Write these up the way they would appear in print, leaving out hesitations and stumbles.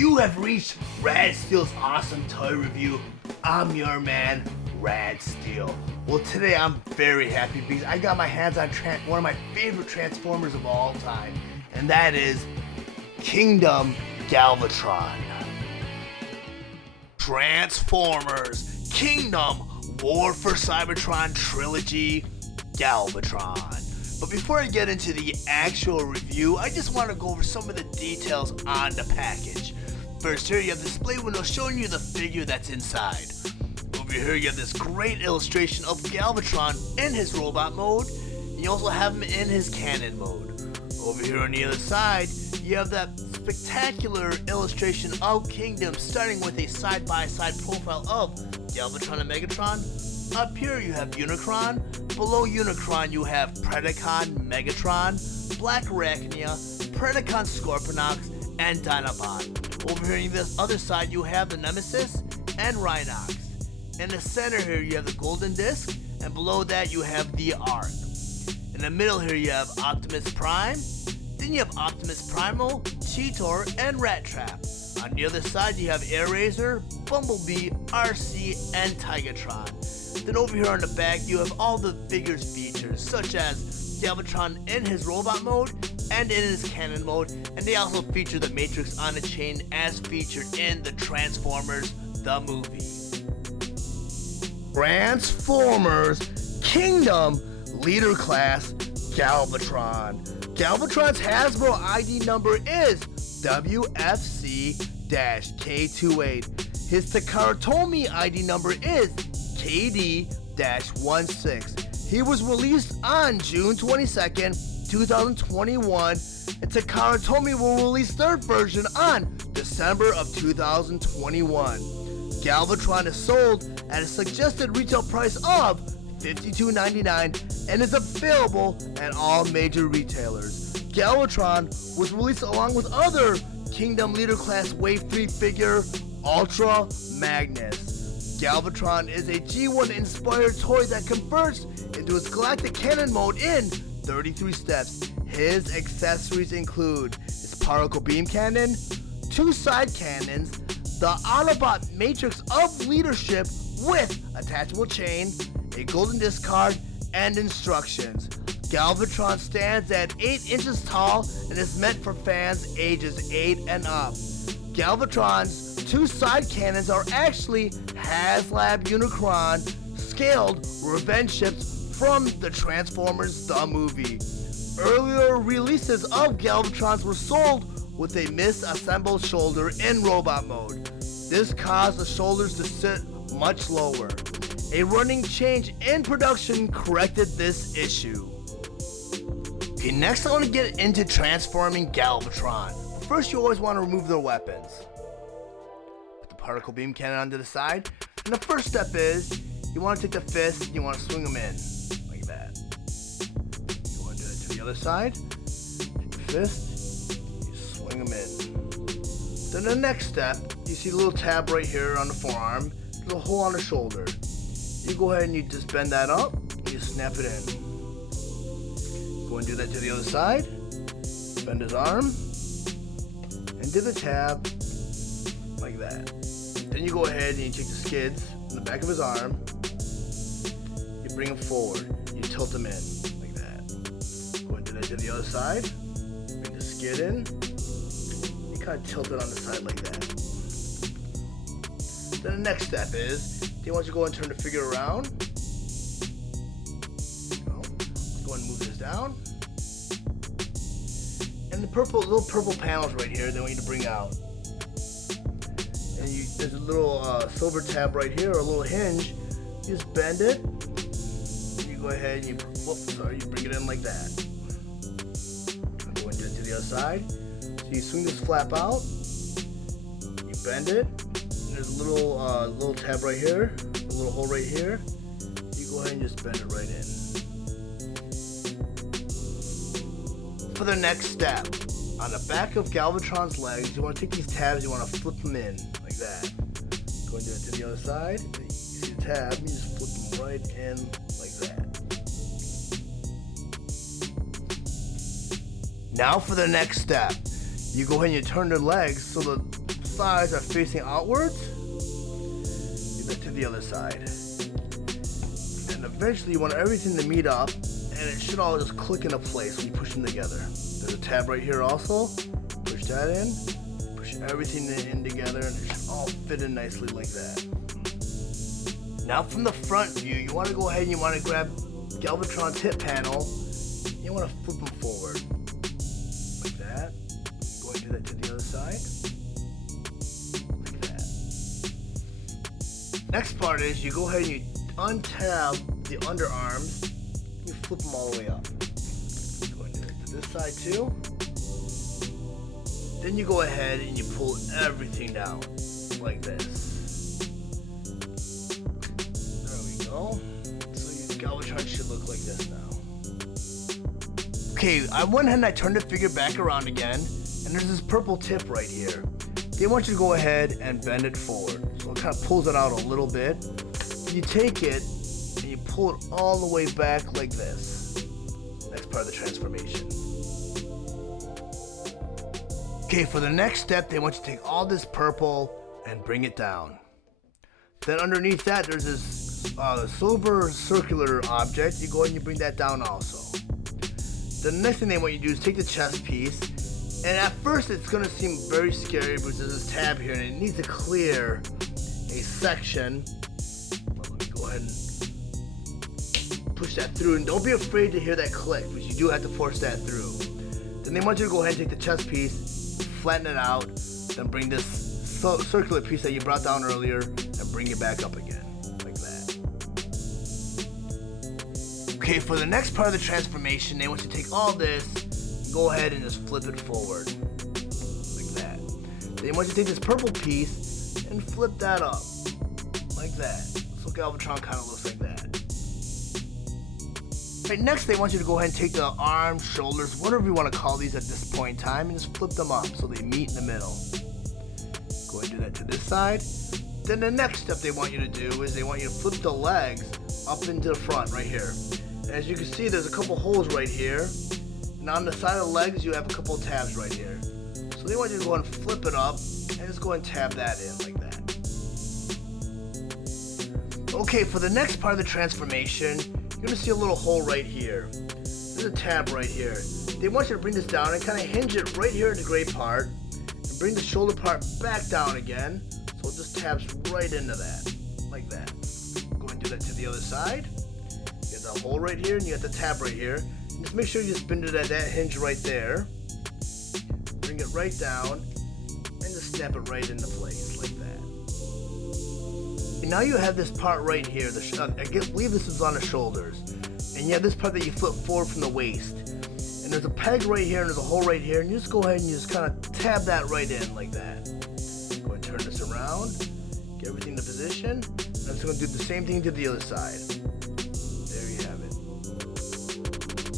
You have reached Rad Steele's awesome toy review. I'm your man, Rad Steele. Well, today I'm very happy because I got my hands on one of my favorite Transformers of all time, and that is Kingdom Galvatron. Transformers Kingdom War for Cybertron Trilogy Galvatron. But before I get into the actual review, I just want to go over some of the details on the package. First, here you have the display window showing you the figure that's inside. Over here you have this great illustration of Galvatron in his robot mode, and you also have him in his cannon mode. Over here on the other side, you have that spectacular illustration of Kingdom, starting with a side-by-side profile of Galvatron and Megatron. Up here you have Unicron. Below Unicron you have Predacon, Megatron, Black Arachnia, Predacon Scorponok, and Dinobot. Over here on the other side you have the Nemesis and Rhinox. In the center here you have the Golden Disc, and below that you have the Arc. In the middle here you have Optimus Prime, then you have Optimus Primal, Cheetor, and Rat Trap. On the other side you have Airazor, Bumblebee, RC, and Tigatron. Then over here on the back you have all the figures features, such as Galvatron in his robot mode and in his cannon mode, and they also feature the Matrix on a chain as featured in the Transformers the movie. Transformers Kingdom Leader Class Galvatron. Galvatron's Hasbro ID number is WFC-K28. His Takaratomi ID number is KD-16. He was released on June 22nd, 2021, and Takaratomi will release third version on December of 2021. Galvatron is sold at a suggested retail price of $52.99 and is available at all major retailers. Galvatron was released along with other Kingdom Leader Class Wave 3 figure, Ultra Magnus. Galvatron is a G1 inspired toy that converts into his galactic cannon mode in 33 steps. His accessories include his particle beam cannon, 2 side cannons, the Autobot Matrix of Leadership with attachable chain, a golden disc card, and instructions. Galvatron stands at 8 inches tall and is meant for fans ages 8 and up. Galvatron's 2 side cannons are actually HasLab Unicron scaled revenge ships from the Transformers the movie. Earlier releases of Galvatrons were sold with a misassembled shoulder in robot mode. This caused the shoulders to sit much lower. A running change in production corrected this issue. Okay, next I want to get into transforming Galvatron. But first you always want to remove their weapons. Put the particle beam cannon onto the side. And the first step is, you want to take the fist and you want to swing them in. Like that. You want to do it to the other side. Take the fist, you swing them in. Then the next step, you see the little tab right here on the forearm, the hole on the shoulder. You go ahead and you just bend that up, and you snap it in. Go and do that to the other side. Bend his arm, and do the tab, like that. Then you go ahead and you take the skids in the back of his arm, you bring him forward, you tilt him in, like that. Go and do that to the other side, bring the skid in, you kind of tilt it on the side like that. Then the next step is, you want to go and turn the figure around. Go and move this down. And the little purple panels right here, they want you to bring out. And there's a little silver tab right here, or a little hinge. You just bend it. And you go ahead and you bring it in like that. Go and do it to the other side. So you swing this flap out. You bend it. There's a little tab right here, a little hole right here. You go ahead and just bend it right in. For the next step, on the back of Galvatron's legs, you want to take these tabs, you want to flip them in, like that. Go and do it to the other side. You see the tab, you just flip them right in, like that. Now for the next step. You go ahead and you turn the legs so the thighs are facing outwards. Do that to the other side. And eventually you want everything to meet up, and it should all just click into place when you push them together. There's a tab right here also. Push that in. Push everything in together, and it should all fit in nicely like that. Now from the front view, you want to go ahead and you want to grab Galvatron tip panel. You want to flip them forward. Like that. Go ahead and do that to the other side. Like that. Next part is you go ahead and you untab the underarms. You flip them all the way up. Go ahead and do that to this side too. Then you go ahead and you pull everything down like this. There we go. So your Galvatron should look like this now. Okay, I went ahead and I turned the figure back around again, and there's this purple tip right here. They want you to go ahead and bend it forward. So it kind of pulls it out a little bit. You take it and you pull it all the way back like this. That's part of the transformation. Okay, for the next step, they want you to take all this purple and bring it down. Then underneath that, there's this silver circular object. You go ahead and you bring that down also. The next thing they want you to do is take the chest piece. And at first, it's going to seem very scary because there's this tab here and it needs to clear a section. Well, let me go ahead and push that through. And don't be afraid to hear that click because you do have to force that through. Then they want you to go ahead and take the chest piece, flatten it out, then bring this circular piece that you brought down earlier and bring it back up again, like that. Okay, for the next part of the transformation, they want you to take all this, and go ahead and just flip it forward, like that. They want you to take this purple piece and flip that up, like that. So Galvatron kind of looks like that. Right, next they want you to go ahead and take the arms, shoulders, whatever you want to call these at this point in time, and just flip them up so they meet in the middle. Go ahead and do that to this side. Then the next step they want you to do is they want you to flip the legs up into the front right here. And as you can see, there's a couple holes right here. And on the side of the legs, you have a couple tabs right here. So they want you to go ahead and flip it up and just go ahead and tab that in like that. Okay, for the next part of the transformation, you're going to see a little hole right here. There's a tab right here. They want you to bring this down and kind of hinge it right here in the gray part. And bring the shoulder part back down again. So it just tabs right into that. Like that. Go ahead and do that to the other side. You got the hole right here and you got the tab right here. And just make sure you spin it at that hinge right there. Bring it right down. And just snap it right into place like that. And now you have this part right here. I believe this is on the shoulders. And you have this part that you flip forward from the waist. And there's a peg right here and there's a hole right here. And you just go ahead and you just kind of tab that right in like that. Go ahead and turn this around. Get everything into position. And I'm just going to do the same thing to the other side. There you have it.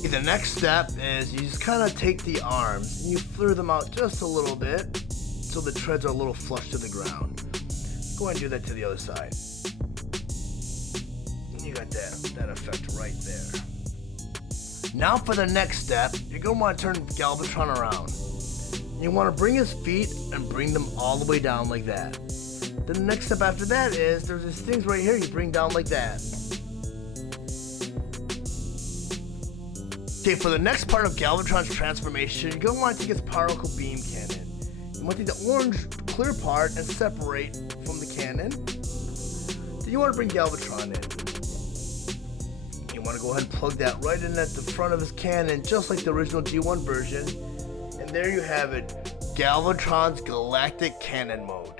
Okay, the next step is you just kind of take the arms and you flare them out just a little bit so the treads are a little flush to the ground. Go ahead and do that to the other side. And you got that effect right there. Now for the next step, you're going to want to turn Galvatron around. You want to bring his feet and bring them all the way down like that. Then the next step after that is there's these things right here you bring down like that. Okay, for the next part of Galvatron's transformation, you're going to want to take his particle beam cannon. You want to take the orange clear part and separate from the cannon. Then you want to bring Galvatron in. You want to go ahead and plug that right in at the front of his cannon, just like the original G1 version. And there you have it, Galvatron's Galactic Cannon Mode.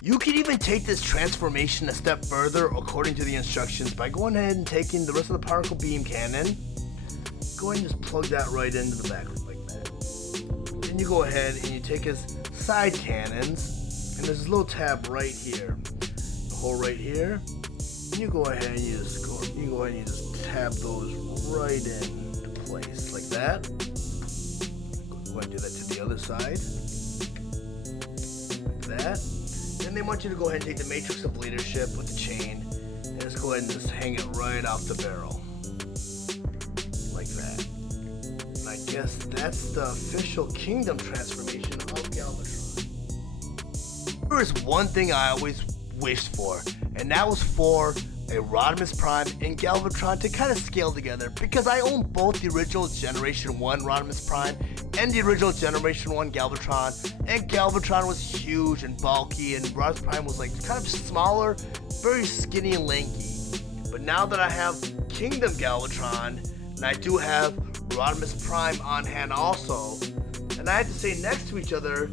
You can even take this transformation a step further according to the instructions by going ahead and taking the rest of the particle beam cannon. Go ahead and just plug that right into the back like that. Then you go ahead and you take his side cannons, and there's this little tab right here, the hole right here. And you go ahead and you just tab those right into place like that. Go ahead and do that to the other side, like that. Then they want you to go ahead and take the matrix of leadership with the chain and just go ahead and just hang it right off the barrel, like that. And guess that's the official Kingdom transformation of Galvatron. There is one thing I always wished for, and that was for a Rodimus Prime and Galvatron to kind of scale together, because I own both the original Generation 1 Rodimus Prime and the original Generation 1 Galvatron, and Galvatron was huge and bulky, and Rodimus Prime was like kind of smaller, very skinny and lanky. But now that I have Kingdom Galvatron, and I do have Rodimus Prime on hand also, and I have to say, next to each other,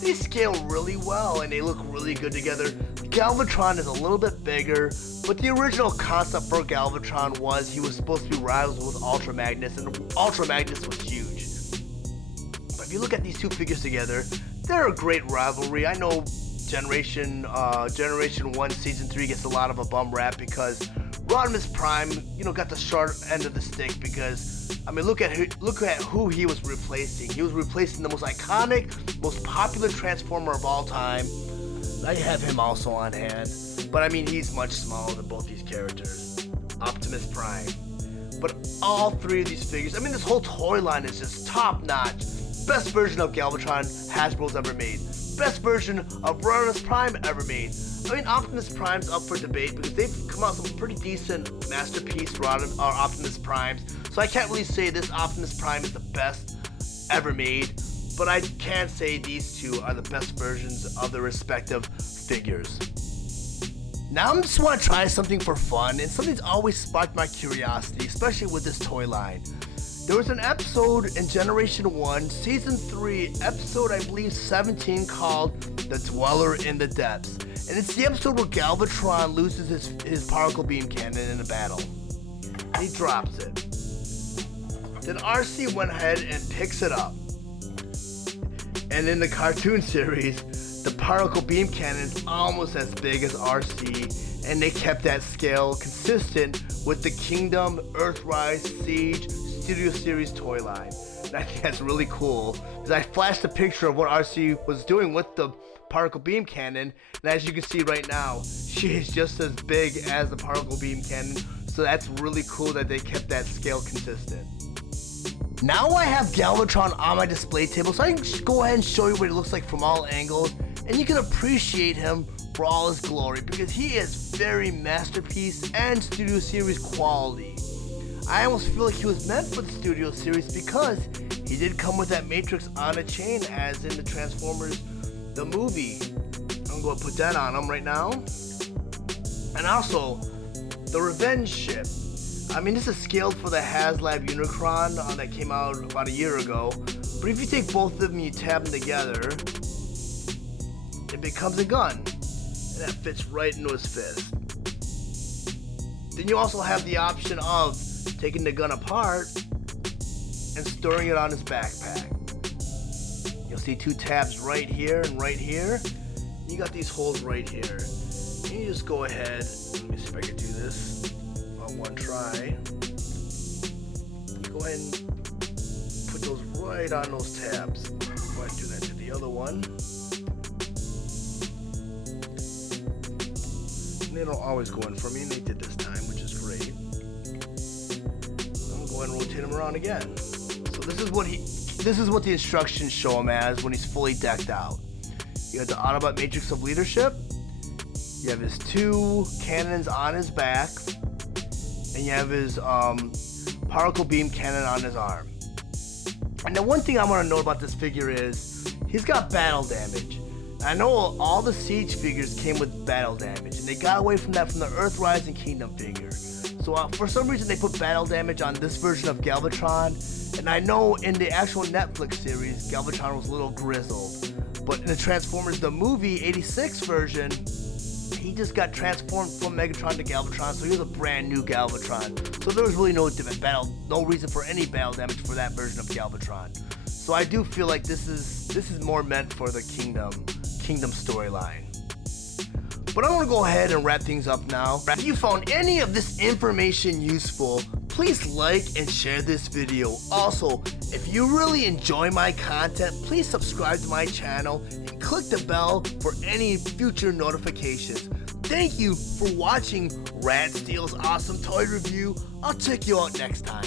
they scale really well and they look really good together. Galvatron is a little bit bigger, but the original concept for Galvatron was he was supposed to be rivaled with Ultra Magnus, and Ultra Magnus was huge. But if you look at these two figures together, they're a great rivalry. I know Generation 1 Season 3 gets a lot of a bum rap because Rodimus Prime, got the short end of the stick, because look at who he was replacing. He was replacing the most iconic, most popular Transformer of all time. I have him also on hand, but he's much smaller than both these characters. Optimus Prime. But all three of these figures, this whole toy line is just top notch. Best version of Galvatron Hasbro's ever made. Best version of Rodimus Prime ever made. Optimus Prime's up for debate because they've come out with some pretty decent masterpiece Optimus Primes. So I can't really say this Optimus Prime is the best ever made, but I can say these two are the best versions of their respective figures. Now I just want to try something for fun, and something's always sparked my curiosity, especially with this toy line. There was an episode in Generation 1, Season 3, episode I believe 17, called The Dweller in the Depths. And it's the episode where Galvatron loses his particle beam cannon in a battle. He drops it. Then RC went ahead and picks it up. And in the cartoon series, the particle beam cannon is almost as big as RC, and they kept that scale consistent with the Kingdom, Earthrise, Siege, Studio Series toy line. And I think that's really cool, because I flashed a picture of what RC was doing with the particle beam cannon, and as you can see right now, she is just as big as the particle beam cannon, so that's really cool that they kept that scale consistent. Now I have Galvatron on my display table, so I can just go ahead and show you what he looks like from all angles, and you can appreciate him for all his glory, because he is very masterpiece and Studio Series quality. I almost feel like he was meant for the Studio Series, because he did come with that matrix on a chain as in the Transformers the movie. I'm going to put that on him right now. And also, the Revenge ship. This is scaled for the HasLab Unicron that came out about a year ago. But if you take both of them and you tab them together, it becomes a gun. And that fits right into his fist. Then you also have the option of taking the gun apart and storing it on his backpack. You'll see two tabs right here and right here. You got these holes right here. And you just go ahead, let me see if I can do this on one try. You go ahead and put those right on those tabs. Go ahead and do that to the other one. And they don't always go in for me, and they did this time, which is great. I'm gonna go ahead and rotate him around again. So this is what the instructions show him as when he's fully decked out. You have the Autobot Matrix of Leadership, you have his two cannons on his back, and you have his particle beam cannon on his arm. And the one thing I want to note about this figure is he's got battle damage. I know all the Siege figures came with battle damage, and they got away from that from the Earthrise and Kingdom figure. So for some reason they put battle damage on this version of Galvatron, and I know in the actual Netflix series, Galvatron was a little grizzled. But in the Transformers the movie 86 version, he just got transformed from Megatron to Galvatron, so he was a brand new Galvatron. So there was really no reason for any battle damage for that version of Galvatron. So I do feel like this is more meant for the Kingdom storyline. But I want to go ahead and wrap things up now. If you found any of this information useful, please like and share this video. Also, if you really enjoy my content, please subscribe to my channel and click the bell for any future notifications. Thank you for watching Steele's awesome toy review. I'll check you out next time.